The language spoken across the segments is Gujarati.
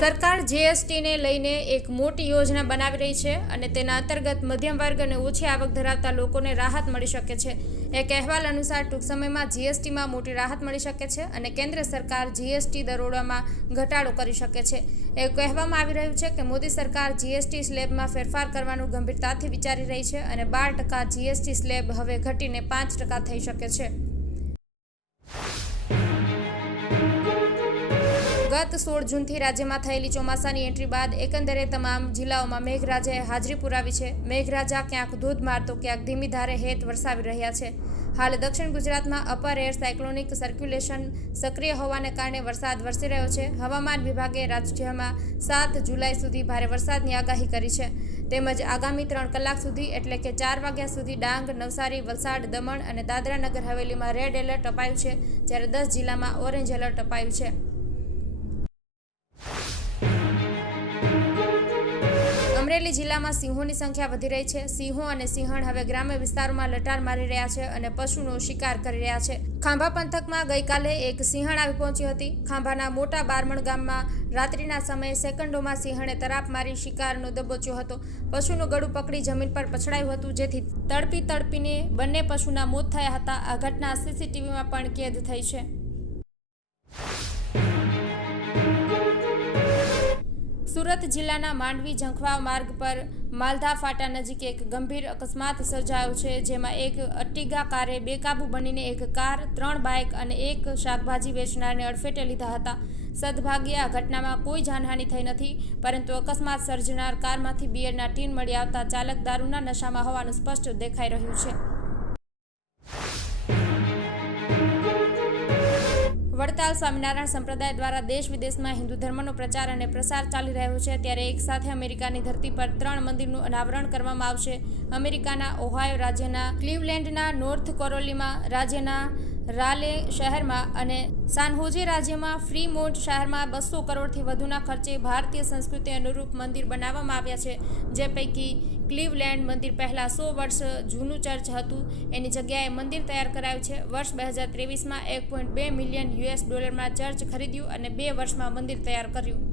જીએસટીને લઈને એક મોટી યોજના બનાવી રહી છે અને તેના અંતર્ગત મધ્યમ વર્ગ અને ઓછી આવક ધરાવતા લોકોને રાહત મળી શકે છે. એક અહેવાલ અનુસાર, ટૂંક સમયમાં જીએસટીમાં મોટી રાહત મળી શકે છે અને કેન્દ્ર સરકાર જીએસટી દરોડામાં ઘટાડો કરી શકે છે. એ કહેવામાં આવી રહ્યું છે કે મોદી સરકાર જીએસટી સ્લેબમાં ફેરફાર કરવાનું ગંભીરતાથી વિચારી રહી છે અને બાર ટકા જીએસટી સ્લેબ હવે ઘટીને પાંચ ટકા થઈ શકે છે. ગત સોળ જૂનથી રાજ્યમાં થયેલી ચોમાસાની એન્ટ્રી બાદ એકંદરે તમામ જિલ્લાઓમાં મેઘરાજાએ હાજરી પુરાવી છે. મેઘરાજા ક્યાંક ધોધમાર તો ક્યાંક ધીમી ધારે હેત વરસાવી રહ્યા છે. હાલ દક્ષિણ ગુજરાતમાં અપર એર સાયક્લોનિક સર્ક્યુલેશન સક્રિય હોવાને કારણે વરસાદ વરસી રહ્યો છે. હવામાન વિભાગે રાજ્યમાં સાત જુલાઈ સુધી ભારે વરસાદની આગાહી કરી છે. તેમજ આગામી ત્રણ કલાક સુધી, એટલે કે ચાર વાગ્યા સુધી, ડાંગ, નવસારી, વલસાડ, દમણ અને દાદરા નગર હવેલીમાં રેડ એલર્ટ અપાયું છે, જ્યારે દસ જિલ્લામાં ઓરેન્જ એલર્ટ અપાયું છે. અમરેલી જિલ્લામાં સિંહોની સંખ્યા વધી રહી છે. સિંહો અને સિંહણ હવે ગ્રામ્ય વિસ્તારોમાં લટાર મારી રહ્યા છે અને પશુનો શિકાર કરી રહ્યા છે. ખાંભા પંથકમાં ગઈકાલે એક સિંહણ આવી પહોંચી હતી. ખાંભાના મોટા બારમણ ગામમાં રાત્રિના સમયે સેકન્ડોમાં સિંહણે તરાપ મારી શિકારનો દબોચ્યો હતો. પશુનું ગળું પકડી જમીન પર પછડાયું હતું, જેથી તડપી તડપીને બંને પશુના મોત થયા હતા. આ ઘટના સીસીટીવીમાં પણ કેદ થઈ છે. સુરત જિલ્લાના માંડવી ઝંખવા માર્ગ પર માલધા ફાટા નજીક એક ગંભીર અકસ્માત સર્જાયો છે, જેમાં એક અટ્ટીગા કારે બેકાબુ બનીને એક કાર, ત્રણ બાઇક અને એક શાકભાજી વેચનારને અડફેટે લીધા હતા. સદભાગ્યે આ ઘટનામાં કોઈ જાનહાનિ થઈ નથી, પરંતુ અકસ્માત સર્જનાર કારમાંથી બિયરના ટીન મળી આવતા ચાલક દારૂના નશામાં હોવાનું સ્પષ્ટ દેખાઈ રહ્યું છે. વડતાલ સ્વામિનારાયણ સંપ્રદાય દ્વારા દેશ વિદેશમાં હિન્દુ ધર્મનો પ્રચાર અને પ્રસાર ચાલી રહ્યો છે, ત્યારે એક સાથે અમેરિકાની ધરતી પર ત્રણ મંદિરનું અનાવરણ કરવામાં આવશે. અમેરિકાના ઓહાયો રાજ્યના ક્લીવલેન્ડના નોર્થ કોરોલીમાં રાજ્યના રાલે શહેરમાં અને સાનહોજે રાજ્યમાં ફ્રી ફ્રીમોન્ટ શહેરમાં બસો કરોડથી વધુના ખર્ચે ભારતીય સંસ્કૃતિ અનુરૂપ મંદિર બનાવવામાં આવ્યા છે, જે પૈકી ક્લીવલેન્ડ મંદિર પહેલાં સો વર્ષ જૂનું ચર્ચ હતું. એની જગ્યાએ મંદિર તૈયાર કરાયું છે. વર્ષ બે હજાર ત્રેવીસમાં એક પોઈન્ટ બે મિલિયન યુએસ ડોલરમાં ચર્ચ ખરીદ્યું અને બે વર્ષમાં મંદિર તૈયાર કર્યું.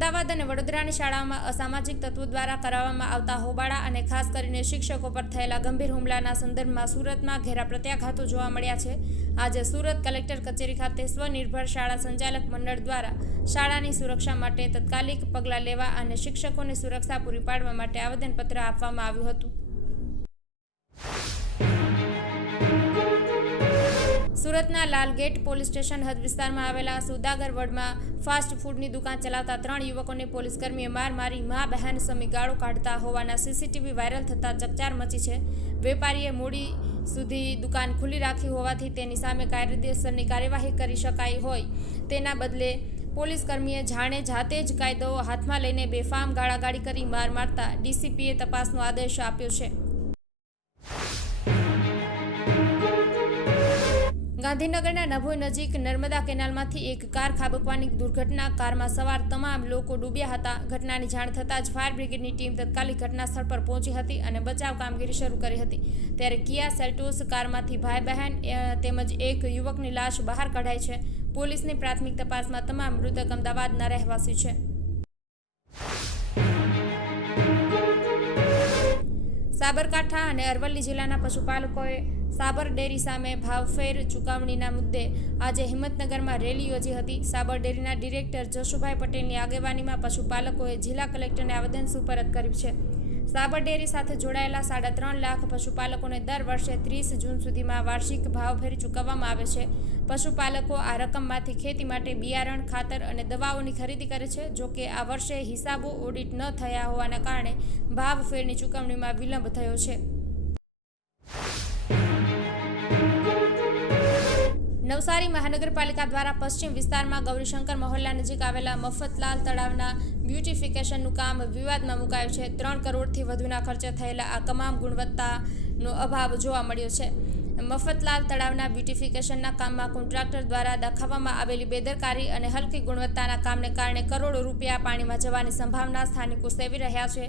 અમદાવાદ અને વડોદરાની શાળાઓમાં અસામાજિક તત્વો દ્વારા કરાવવામાં આવતા હોબાળા અને ખાસ કરીને શિક્ષકો પર થયેલા ગંભીર હુમલાના સંદર્ભમાં સુરતમાં ઘેરા પ્રત્યાઘાતો જોવા મળ્યા છે. આજે સુરત કલેક્ટર કચેરી ખાતે સ્વનિર્ભર શાળા સંચાલક મંડળ દ્વારા શાળાની સુરક્ષા માટે તત્કાલિક પગલાં લેવા અને શિક્ષકોને સુરક્ષા પૂરી પાડવા માટે આવેદનપત્ર આપવામાં આવ્યું હતું. સુરતના લાલગેટ પોલીસ સ્ટેશન હદ વિસ્તારમાં આવેલા સુદાગર વડમાં ફાસ્ટ ફૂડની દુકાન ચલાવતા ત્રણ યુવકોને પોલીસકર્મીએ માર મારી મા બહેન સમી ગાળો કાઢતા હોવાના સીસીટીવી વાયરલ થતાં ચકચાર મચી છે. વેપારીએ મોડી સુધી દુકાન ખુલ્લી રાખી હોવાથી તેની સામે કાયદેસરની કાર્યવાહી કરી શકાય હોય. તેના બદલે પોલીસ કર્મીએ જાણે જાતે જ કાયદો હાથમાં લઈને બેફામ ગાળાગાળી કરી માર મારતા ડીસીપીએ તપાસનો આદેશ આપ્યો છે. ગાંધીનગરના નભોઈ નજીક નર્મદા કેનાલમાંથી એક કાર ખાબકવાની દુર્ઘટના. કારમાં સવાર તમામ લોકો ડૂબ્યા હતા. ઘટનાની જાણ થતાં જ ફાયર બ્રિગેડની ટીમ તત્કાલિક ઘટના સ્થળ પર પહોંચી હતી અને બચાવ કામગીરી શરૂ કરી હતી. ત્યારે કિયા સેલ્ટોસ કારમાંથી ભાઈ બહેન તેમજ એક યુવકની લાશ બહાર કઢાઈ છે. પોલીસની પ્રાથમિક તપાસમાં તમામ મૃતક અમદાવાદના રહેવાસી છે. સાબરકાંઠા અને અરવલ્લી જિલ્લાના પશુપાલકોએ સાબર ડેરી સામે ભાવફેર ચુકવણીના મુદ્દે આજે હિંમતનગરમાં રેલી યોજી હતી. સાબર ડેરીના ડિરેક્ટર જશુભાઈ પટેલની આગેવાનીમાં પશુપાલકોએ જિલ્લા કલેક્ટરને આવેદન સુપરત કર્યું છે. સાબર ડેરી સાથે જોડાયેલા સાડા ત્રણ લાખ પશુપાલકોને દર વર્ષે ત્રીસ જૂન સુધીમાં વાર્ષિક ભાવફેર ચૂકવવામાં આવે છે. પશુપાલકો આ રકમમાંથી ખેતી માટે બિયારણ, ખાતર અને દવાઓની ખરીદી કરે છે, જો કે આ વર્ષે હિસાબો ઓડિટ ન થયા હોવાના કારણે ભાવ ફેરની ચૂકવણીમાં વિલંબ થયો છે. નવસારી મહાનગરપાલિકા દ્વારા પશ્ચિમ વિસ્તારમાં ગૌરીશંકર મહોલ્લા નજીક આવેલા મફતલાલ તળાવના બ્યુટિફિકેશનનું કામ વિવાદમાં મુકાયું છે. ત્રણ કરોડથી વધુના ખર્ચે થયેલા આ તમામ ગુણવત્તાનો અભાવ જોવા મળ્યો છે. મફતલાલ તળાવના બ્યુટિફિકેશનના કામમાં કોન્ટ્રાક્ટર દ્વારા દાખવવામાં આવેલી બેદરકારી અને હલકી ગુણવત્તાના કામને કારણે કરોડો રૂપિયા પાણીમાં જવાની સંભાવના સ્થાનિકો સેવી રહ્યા છે.